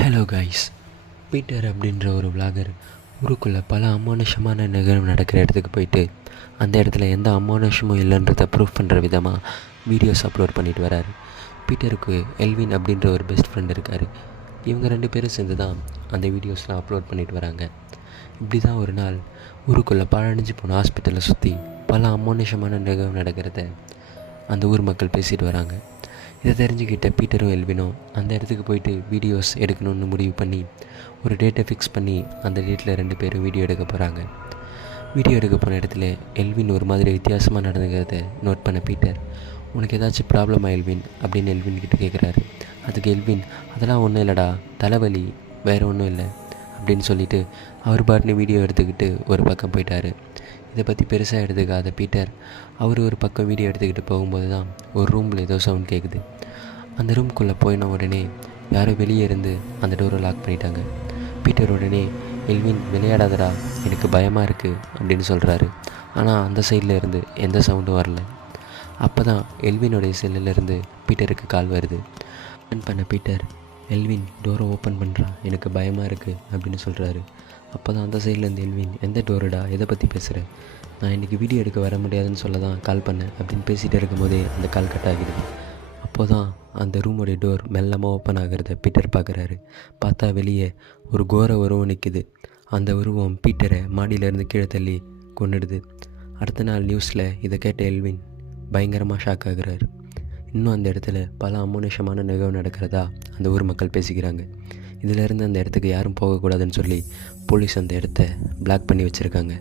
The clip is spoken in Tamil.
ஹலோ கைஸ், பீட்டர் அப்படின்ற ஒரு விளாகர் ஊருக்குள்ளே பல அமானுஷமான நிகழ்வு நடக்கிற இடத்துக்கு போயிட்டு அந்த இடத்துல எந்த அமானுஷமும் இல்லைன்றதை ப்ரூஃப் பண்ணுற விதமாக வீடியோஸ் அப்லோட் பண்ணிட்டு வராரு. பீட்டருக்கு எல்வின் அப்படின்ற ஒரு பெஸ்ட் ஃப்ரெண்ட் இருக்கார். இவங்க 2 பேரும் சேர்ந்து தான் அந்த வீடியோஸ்லாம் அப்லோட் பண்ணிட்டு வராங்க. இப்படி தான் ஒரு நாள் ஊருக்குள்ளே பழனிஞ்சு போன ஹாஸ்பிட்டலை சுற்றி பல அமானுஷமான நிகழ்வு நடக்கிறத அந்த ஊர் மக்கள் பேசிட்டு வராங்க. இதை தெரிஞ்சுக்கிட்ட பீட்டரும் எல்வினும் அந்த இடத்துக்கு போயிட்டு வீடியோஸ் எடுக்கணும்னு முடிவு பண்ணி ஒரு டேட்டை ஃபிக்ஸ் பண்ணி அந்த டேட்டில் 2 பேரும் வீடியோ எடுக்க போகிறாங்க. வீடியோ எடுக்க போன இடத்துல எல்வின் ஒரு மாதிரி வித்தியாசமாக நடந்துக்கிறத நோட் பண்ண பீட்டர், உனக்கு ஏதாச்சும் ப்ராப்ளமா எல்வின் அப்படின்னு எல்வின் கிட்ட கேட்குறாரு. அதுக்கு எல்வின், அதெல்லாம் ஒன்றும் இல்லைடா, தலைவலி, வேறு ஒன்றும் இல்லை அப்படின்னு சொல்லிவிட்டு அவர் பாட்டுன்னு வீடியோ எடுத்துக்கிட்டு ஒரு பக்கம் போயிட்டார். இதை பற்றி பெருசாக எடுத்துக்காத பீட்டர் அவர் ஒரு பக்கம் வீடியோ எடுத்துக்கிட்டு போகும்போது தான் ஒரு ரூமில் ஏதோ சவுண்ட் கேட்குது. அந்த ரூம்குள்ளே போயின உடனே யாரோ வெளியே இருந்து அந்த டோரை லாக் பண்ணிட்டாங்க. பீட்டர் உடனே, எல்வின் விளையாடாதடா, எனக்கு பயமாக இருக்குது அப்படின்னு சொல்கிறாரு. ஆனால் அந்த சைடில் இருந்து எந்த சவுண்டும் வரல. அப்போ தான் எல்வினுடைய செல்லிலேருந்து பீட்டருக்கு கால் வருது. ஓப்பன் பண்ண பீட்டர், எல்வின் டோரை ஓப்பன் பண்ணுறா, எனக்கு பயமாக இருக்குது அப்படின்னு சொல்கிறாரு. அப்போ தான் அந்த சைட்லேருந்து எல்வின், எந்த டோருடா, எதை பற்றி பேசுகிறேன், நான் இன்றைக்கி வீடியோ எடுக்க வர முடியாதுன்னு சொல்ல தான் கால் பண்ணேன் அப்படின்னு பேசிகிட்டு இருக்கும்போதே அந்த கால் கட் ஆகிடுது. அப்போது தான் அந்த ரூமுடைய டோர் மெல்லமாக ஓப்பன் ஆகிறத பீட்டர் பார்க்குறாரு. பார்த்தா வெளியே ஒரு கோர உருவம் நிற்குது. அந்த உருவம் பீட்டரை மாடியிலேருந்து கீழே தள்ளி கொன்னுடுது. அடுத்த நாள் நியூஸில் இதை கேட்ட எல்வின் பயங்கரமாக ஷாக் ஆகுறாரு. இன்னும் அந்த இடத்துல பல அமானுஷமான நிகழ்வு நடக்கிறதா அந்த ஊர் மக்கள் பேசிக்கிறாங்க. இதிலேருந்து அந்த இடத்துக்கு யாரும் போகக்கூடாதுன்னு சொல்லி போலீஸ் அந்த இடத்த பிளாக் பண்ணி வச்சுருக்காங்க.